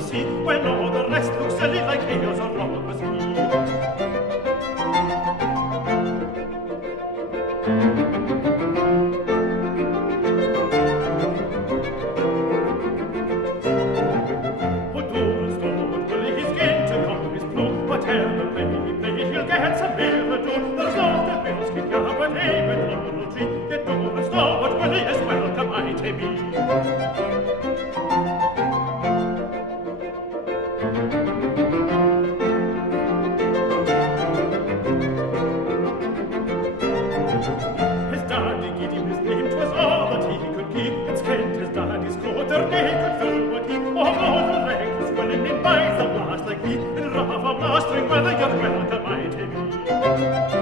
the sea, when all the rest look silly like eels or wrong was Whatever play he play, he'll get some beer or two. There's no the bills kick up, but hey, with little tree, get over and stop, but Willie is welcome, I to be. His daddy gave him his name, 'twas all that he could keep, and skent his daddy's coat, their naked fill what he, oh, the leg is willing me by the blast like me, in rough of mastering weather, you're welcome, I to be.